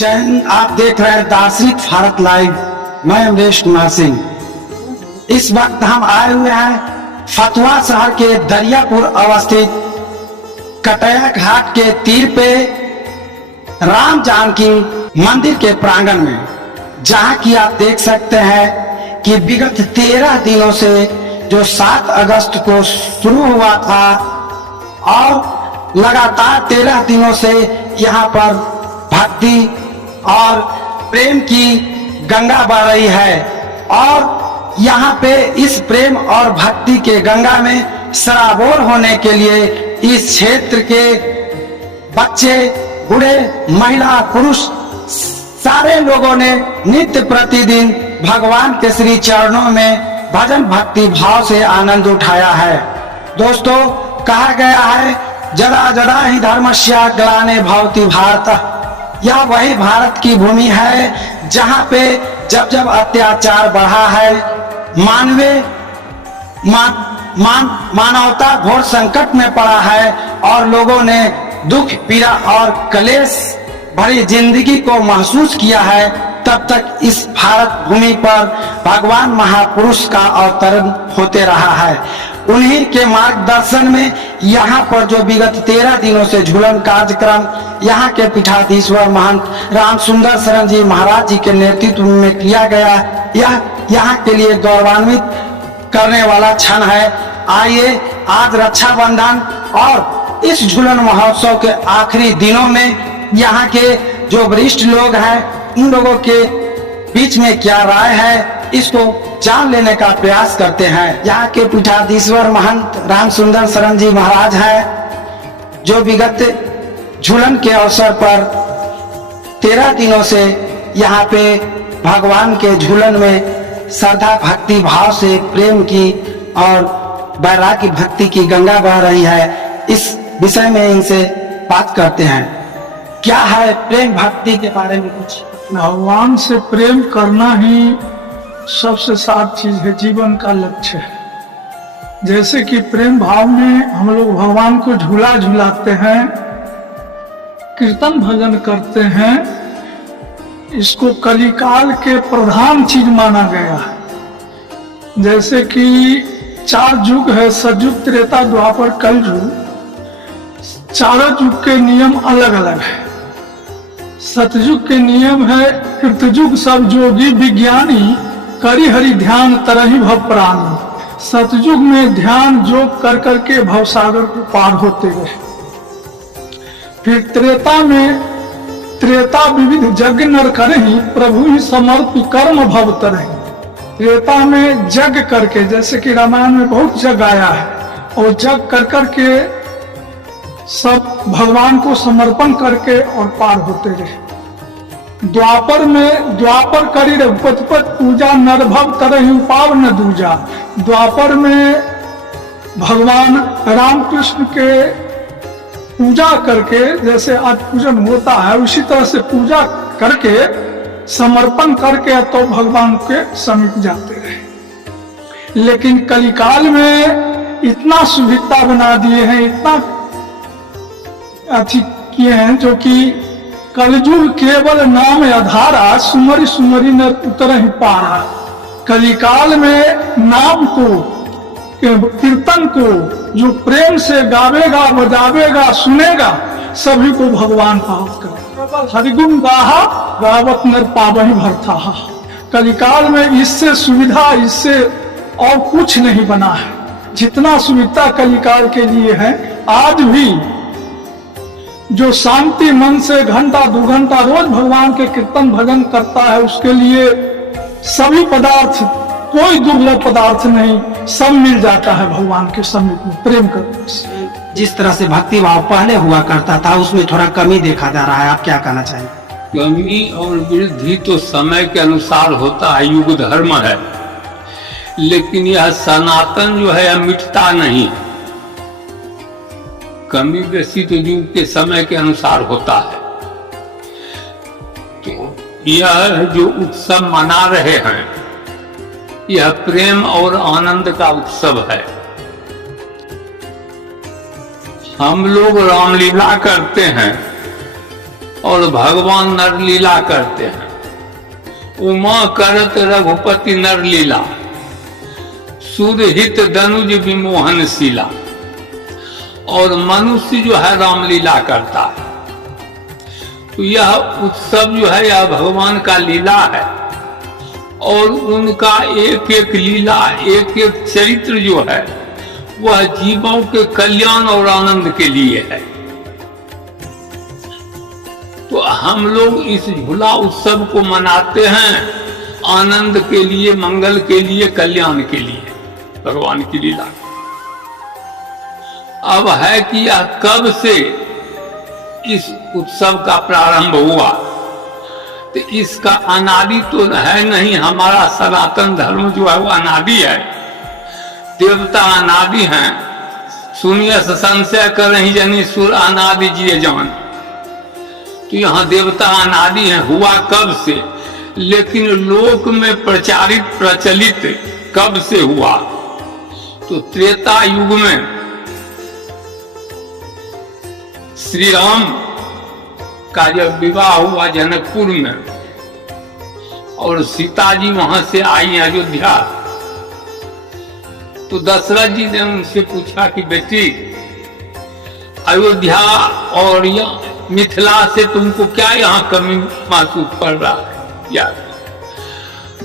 जय हिंद। आप देख रहे हैं दार्शनिक भारत लाइव। मैं अमरेश कुमार सिंह। इस वक्त हम आए हुए हैं फतुहा शहर के दरियापुर अवस्थित कटैया घाट के तीर पे राम जानकी मंदिर के प्रांगण में, जहां की आप देख सकते हैं कि विगत 13 दिनों से जो 7 अगस्त को शुरू हुआ था और लगातार 13 दिनों से यहाँ पर भक्ति और प्रेम की गंगा बह रही है। और यहाँ पे इस प्रेम और भक्ति के गंगा में सराबोर होने के लिए इस क्षेत्र के बच्चे, बूढ़े, महिला, पुरुष सारे लोगों ने नित्य प्रतिदिन भगवान के श्री चरणों में भजन भक्ति भाव से आनंद उठाया है। दोस्तों, कहा गया है जदा जदा ही धर्मस्य ग्लाने भवति भारत। यह वही भारत की भूमि है जहां पे जब जब अत्याचार बढ़ा है, मानवता घोर संकट में पड़ा है और लोगों ने दुख, पीड़ा और क्लेश भरी जिंदगी को महसूस किया है, तब तक इस भारत भूमि पर भगवान महापुरुष का अवतरण होते रहा है। उन्हीं के मार्गदर्शन में यहाँ पर जो विगत 13 दिनों से झूलन कार्यक्रम यहाँ के पीठाधीश्वर महंत राम सुंदर शरण जी महाराज जी के नेतृत्व में किया गया, यह यहाँ के लिए गौरवान्वित करने वाला क्षण है। आइए आज रक्षाबंधन और इस झूलन महोत्सव के आखिरी दिनों में यहाँ के जो वरिष्ठ लोग हैं उन लोगों के बीच में क्या राय है, इसको जान लेने का प्रयास करते हैं। यहाँ के पीठाधीश्वर महंत राम सुंदर शरण जी महाराज हैं, जो विगत झूलन के अवसर पर 13 दिनों से यहाँ पे भगवान के झूलन में श्रद्धा भक्ति भाव से प्रेम की और वैराग्य भक्ति की गंगा बह रही है। इस विषय में इनसे बात करते हैं। क्या है प्रेम भक्ति के बारे में कुछ? भगवान से प्रेम करना ही सबसे सार चीज है, जीवन का लक्ष्य है। जैसे कि प्रेम भाव में हम लोग भगवान को झूला झूलाते हैं, कीर्तन भजन करते हैं, इसको कलिकाल के प्रधान चीज माना गया है। जैसे कि 4 युग है, सतयुग, त्रेता, द्वापर, कलयुग। चारों युग के नियम अलग अलग है। सतयुग के नियम है कृतयुग सब जोगी विज्ञानी, करी हरि ध्यान तरहि भव प्राणी। सतयुग में ध्यान योग कर करके भवसागर को पार होते गए। फिर त्रेता में त्रेता विविध यज्ञ नर करहि, प्रभु ही समर्पि कर्म भव तरहि। त्रेता में यज्ञ करके, जैसे कि रामायण में बहुत यज्ञ आया है, और यज्ञ कर करके सब भगवान को समर्पण करके और पार होते रहे। द्वापर में द्वापर करी रघुपतिपत पूजा, नरभव तरहि उपाव न दूजा। द्वापर में भगवान रामकृष्ण के पूजा करके, जैसे आज पूजन होता है उसी तरह से पूजा करके समर्पण करके तो भगवान के समीप जाते रहे। लेकिन कलिकाल में इतना सुविधा बना दिए हैं, इतना अच्छी किए हैं, जो कि कलयुग केवल नाम आधारा, सुमरि सुमरि नर उतर ही पारा। कलिकाल में नाम को, कीर्तन को जो प्रेम से गावेगा, बजावेगा, सुनेगा, सभी को भगवान पावत करे। हरिगुण गाहा गावत नर पावहि भरथा। कलिकाल में इससे सुविधा, इससे और कुछ नहीं बना है। जितना सुविधा कलिकाल के लिए है, आज भी जो शांति मन से घंटा 2 घंटा रोज भगवान के कीर्तन भजन करता है, उसके लिए सभी पदार्थ, कोई दुर्लभ पदार्थ नहीं, सब मिल जाता है भगवान के समीप में प्रेम करने से। जिस तरह से भक्ति भाव पहले हुआ करता था उसमें थोड़ा कमी देखा जा रहा है, आप क्या कहना चाहेंगे? कमी और वृद्धि तो समय के अनुसार होता है, युग धर्म है, लेकिन यह सनातन जो है मिटता नहीं। कमी बेसी तो युग के समय के अनुसार होता है। तो यह जो उत्सव मना रहे हैं, यह प्रेम और आनंद का उत्सव है। हम लोग रामलीला करते हैं और भगवान नरलीला करते हैं। उमा करत रघुपति नरलीला, सुरहित दनुज विमोहन शीला। और मनुष्य जो है रामलीला करता है। तो यह उत्सव जो है यह भगवान का लीला है, और उनका एक एक लीला, एक एक चरित्र जो है वह जीवों के कल्याण और आनंद के लिए है। तो हम लोग इस झूला उत्सव को मनाते हैं आनंद के लिए, मंगल के लिए, कल्याण के लिए, भगवान की लीला। अब है कि यह कब से इस उत्सव का प्रारंभ हुआ, तो इसका अनादि तो है नहीं। हमारा सनातन धर्म जो है वो अनादि है, देवता अनादि हैं। सुनिए संशय कर रही जनी सुर अनादि जिए जान। तो यहाँ देवता अनादि है, हुआ कब से, लेकिन लोक में प्रचारित प्रचलित कब से हुआ, तो त्रेता युग में श्री राम का जब विवाह हुआ जनकपुर में, और सीता जी वहां से आई अयोध्या, तो दशरथ जी ने उनसे पूछा कि बेटी अयोध्या और मिथिला से तुमको क्या यहाँ कमी महसूस पड़ रहा है यार?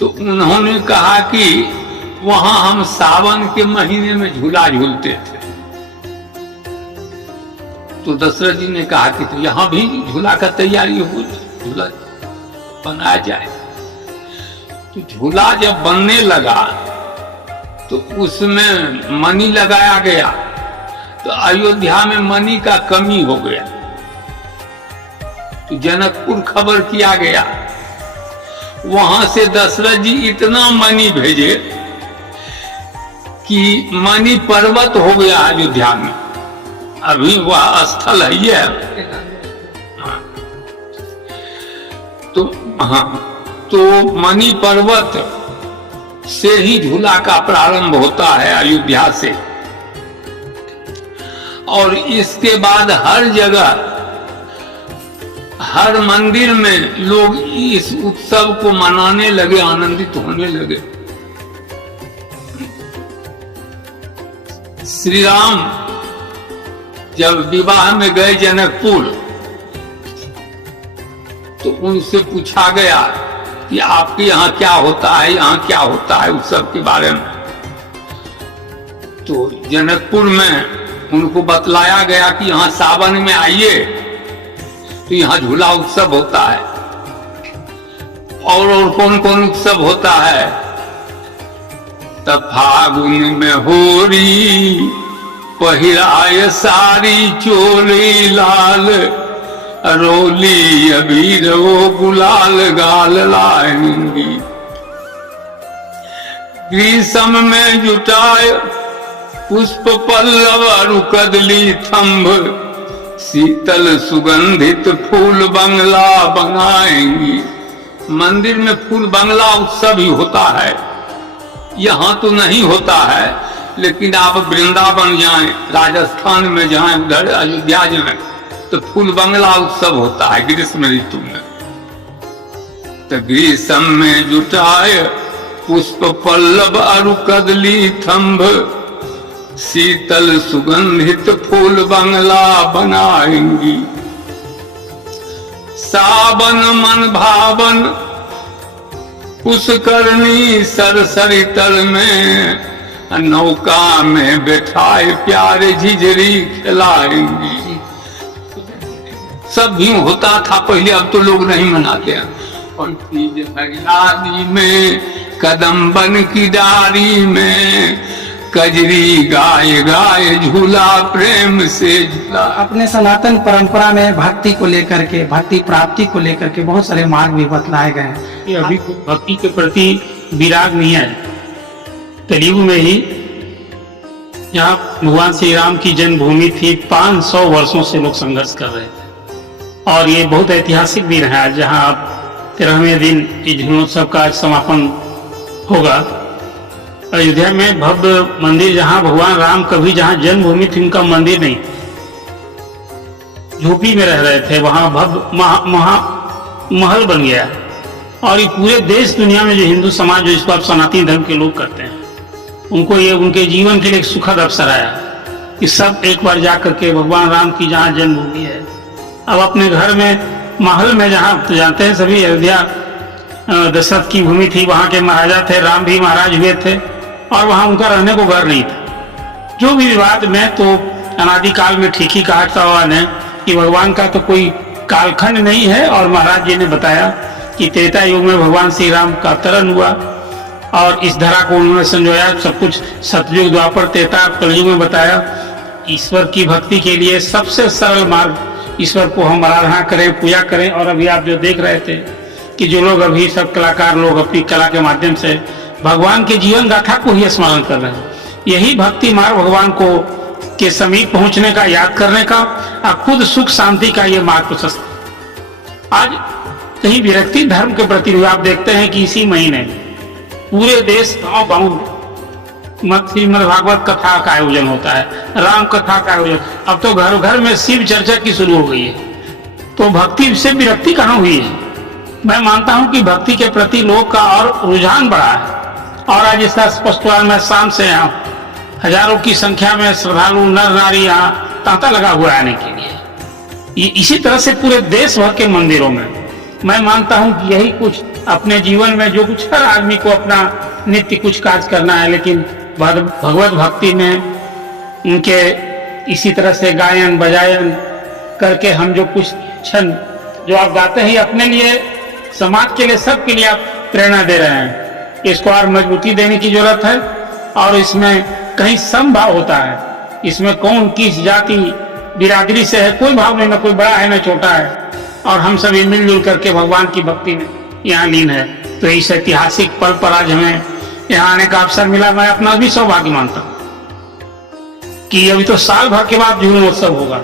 तो उन्होंने कहा कि वहां हम सावन के महीने में झूला झूलते थे। तो दशरथ जी ने कहा कि तो यहाँ भी झूला का तैयारी हो, झूला बनाया जाए। तो झूला जब बनने लगा तो उसमें मणि लगाया गया, तो अयोध्या में मणि का कमी हो गया। तो जनकपुर खबर किया गया, वहां से दशरथ जी इतना मणि भेजे कि मणि पर्वत हो गया अयोध्या में। अभी वह स्थल है। तो मणि पर्वत से ही झूला का प्रारंभ होता है, अयोध्या से। और इसके बाद हर जगह, हर मंदिर में लोग इस उत्सव को मनाने लगे, आनंदित होने लगे। श्री राम जब विवाह में गए जनकपुर, तो उनसे पूछा गया कि आपके यहाँ क्या होता है, यहाँ क्या होता है उत्सव के बारे में। तो जनकपुर में उनको बतलाया गया कि यहाँ सावन में आइए तो यहाँ झूला उत्सव होता है। और कौन कौन उत्सव होता है? तब फागुन में होरी, पहिराय सारी चोली लाल, रोली अबीर वो गुलाल गाल लाएंगी। ग्रीष्म में जुटाए पुष्प पल्लव अरु कदली थंभ, शीतल सुगंधित फूल बंगला बनाएंगी। मंदिर में फूल बंगला उत्सव ही होता है, यहाँ तो नहीं होता है। लेकिन आप वृंदावन जाएं, राजस्थान में जाएं, उधर अयोध्या जाएं, तो फूल बंगला उत्सव होता है ग्रीष्म ऋतु में। तो ग्रीष्म में जुटाए पुष्प पल्लव अरु कदली थंभ, शीतल सुगंधित फूल बंगला बनाएंगी। सावन मन भावन पुष्करणी सरसरी तल में, नौका में बैठाए प्यारे झिझरी खिलाएंगी। सब भी होता था पहले, अब तो लोग नहीं मनाते हैं। हरियाली में कदम्बन की डारी में, कजरी गाय गाय झूला प्रेम से झूला। अपने सनातन परंपरा में भक्ति को लेकर के, भक्ति प्राप्ति को लेकर के बहुत सारे मार्ग भी बतलाए गए हैं। ये अभी भक्ति के प्रति विराग नहीं है। कलयुग में ही यहाँ भगवान श्री राम की जन्मभूमि थी, 500 वर्षों से लोग संघर्ष कर रहे थे। और ये बहुत ऐतिहासिक दिन है जहाँ आप 13वें दिन इस झूलोत्सव का समापन होगा। अयोध्या में भव्य मंदिर, जहाँ भगवान राम कभी जहाँ जन्मभूमि थी उनका मंदिर नहीं, झोपड़ी में रह रहे थे, वहां महल बन गया। और ये पूरे देश दुनिया में जो हिंदू समाज, जो इसको आप सनातनी धर्म के लोग करते हैं, उनको ये उनके जीवन के लिए एक सुखद अवसर आया कि सब एक बार जा करके भगवान राम की जहाँ जन्मभूमि है, अब अपने घर में, महल में, जहाँ तो जानते हैं सभी अयोध्या दशरथ की भूमि थी, वहाँ के महाराजा थे, राम भी महाराज हुए थे, और वहाँ उनका रहने को घर नहीं था। जो भी विवाद में तो अनादिकाल में ठीक ही कहा भगवान ने कि भगवान का तो कोई कालखंड नहीं है। और महाराज जी ने बताया कि त्रेता युग में भगवान श्री राम का अवतरण हुआ और इस धरा को उन्होंने संजोया, सब कुछ सतयुग, द्वापर, त्रेता, कलयुग में बताया। ईश्वर की भक्ति के लिए सबसे सरल मार्ग, ईश्वर को हम आराधना करें, पूजा करें। और अभी आप जो देख रहे थे कि जो लोग अभी सब कलाकार लोग अपनी कला के माध्यम से भगवान के जीवन गाथा को ही स्मरण कर रहे हैं, यही भक्ति मार्ग भगवान को के समीप पहुंचने का, याद करने का और खुद सुख शांति का ये मार्ग प्रशस्त। आज कहीं विरक्ति धर्म के प्रति आप देखते हैं कि इसी महीने पूरे देश गांव गांव श्रीमद् भागवत कथा का आयोजन होता है, राम कथा का आयोजन। अब तो घर घर में शिव चर्चा की शुरू हो गई है। तो भक्ति से विरक्ति कहाँ हुई है? मैं मानता हूं कि भक्ति के प्रति लोग का और रुझान बढ़ा है। और आज इसका स्पष्ट मैं शाम से यहाँ हजारों की संख्या में श्रद्धालु नर नारी यहाँ तांता लगा हुआ है आने के लिए। ये इसी तरह से पूरे देश भर के मंदिरों में मैं मानता हूं कि यही कुछ अपने जीवन में, जो कुछ हर आदमी को अपना नित्य कुछ काज करना है, लेकिन भगवत भक्ति में उनके इसी तरह से गायन बजायन करके हम जो कुछ क्षण जो आप गाते हैं अपने लिए, समाज के लिए, सबके लिए आप प्रेरणा दे रहे हैं। इसको और मजबूती देने की जरूरत है। और इसमें कहीं समभाव होता है, इसमें कौन किस जाति बिरादरी से है, कोई भाव नहीं, ना कोई बड़ा है ना छोटा है, और हम सभी मिलजुल करके भगवान की भक्ति में यहाँ लीन है। तो इस ऐतिहासिक पल पर आज हमें यहाँ आने का अवसर मिला। मैं अपना भी सौभाग्य मानता हूँ कि अभी तो साल भर के बाद झूलन उत्सव होगा।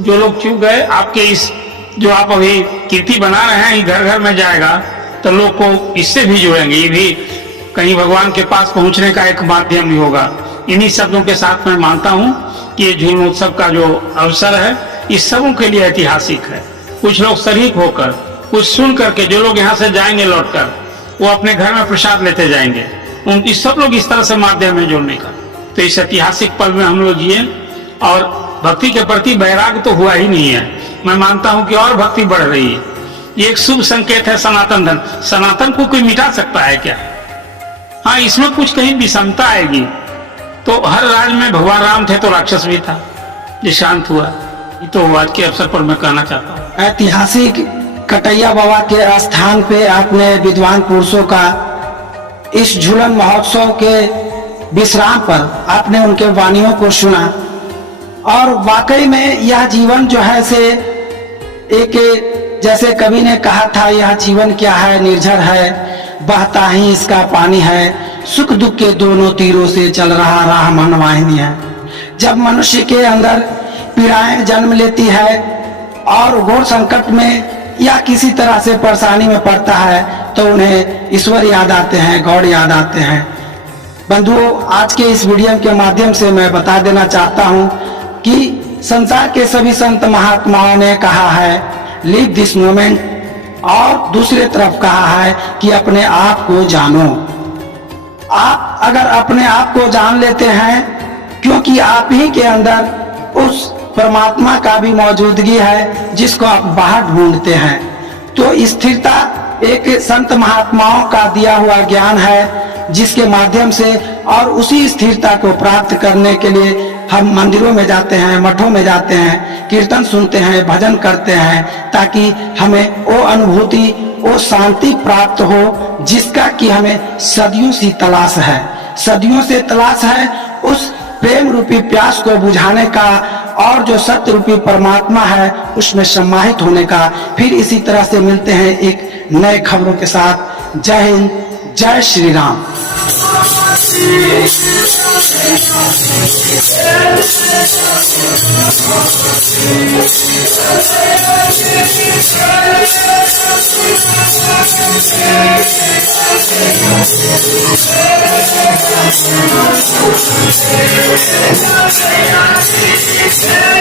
जो लोग चूक गए, आपके इस जो आप अभी कीर्ति बना रहे हैं, घर घर में जाएगा तो लोग को इससे भी जुड़ेंगे। ये भी कहीं भगवान के पास पहुंचने का एक माध्यम भी होगा। इन्हीं शब्दों के साथ मैं मानता हूं कि ये झूलन उत्सव का जो अवसर है, इस सबों के लिए ऐतिहासिक है। कुछ लोग शरीक होकर, कुछ सुन करके, जो लोग यहाँ से जाएंगे लौटकर, वो अपने घर में प्रसाद लेते जाएंगे। उनकी सब लोग इस तरह से माध्यम में जोड़ने का। तो इस ऐतिहासिक पल में हम लोग जिए। और भक्ति के प्रति वैराग्य तो हुआ ही नहीं है, मैं मानता हूं कि और भक्ति बढ़ रही है। ये एक शुभ संकेत है। सनातन धर्म, सनातन को कोई मिटा सकता है क्या? हाँ, इसमें कुछ कहीं विषमता आएगी। तो हर राज में भगवान राम थे तो राक्षस भी था, ये शांत हुआ। ये तो आज के अवसर पर मैं कहना चाहता हूँ। ऐतिहासिक कटैया बाबा के स्थान पे आपने विद्वान पुरुषों का इस झूलन महोत्सव के विश्राम पर आपने उनके वाणियों को सुना। और वाकई में यह जीवन जो है से एक, जैसे कवि ने कहा था, यह जीवन क्या है, निर्झर है, बहता ही इसका पानी है, सुख दुख के दोनों तीरों से चल रहा राह मनवाहिनी है। जब मनुष्य के अंदर पीड़ाएं जन्म लेती है और घोर संकट में या किसी तरह से परेशानी में पड़ता है, तो उन्हें ईश्वर याद आते हैं, गॉड याद आते हैं। बंधुओं, आज के इस वीडियो के माध्यम से मैं बता देना चाहता हूं कि संसार के सभी संत महात्माओं ने कहा है लिव दिस मोमेंट, और दूसरे तरफ कहा है कि अपने आप को जानो। आप अगर अपने आप को जान लेते हैं, क्योंकि आप ही के अंदर उस परमात्मा का भी मौजूदगी है जिसको आप बाहर ढूंढते हैं। तो स्थिरता एक संत महात्माओं का दिया हुआ ज्ञान है जिसके माध्यम से, और उसी स्थिरता को प्राप्त करने के लिए हम मंदिरों में जाते हैं, मठों में जाते हैं, कीर्तन सुनते हैं, भजन करते हैं, ताकि हमें वो अनुभूति, वो शांति प्राप्त हो जिसका कि हमें सदियों से तलाश है। सदियों से तलाश है उस प्रेम रूपी प्यास को बुझाने का, और जो सत्य रूपी परमात्मा है उसमें सम्माहित होने का। फिर इसी तरह से मिलते हैं एक नए खबरों के साथ। जय हिंद, जय Shri Ram. Jai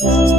Thank you.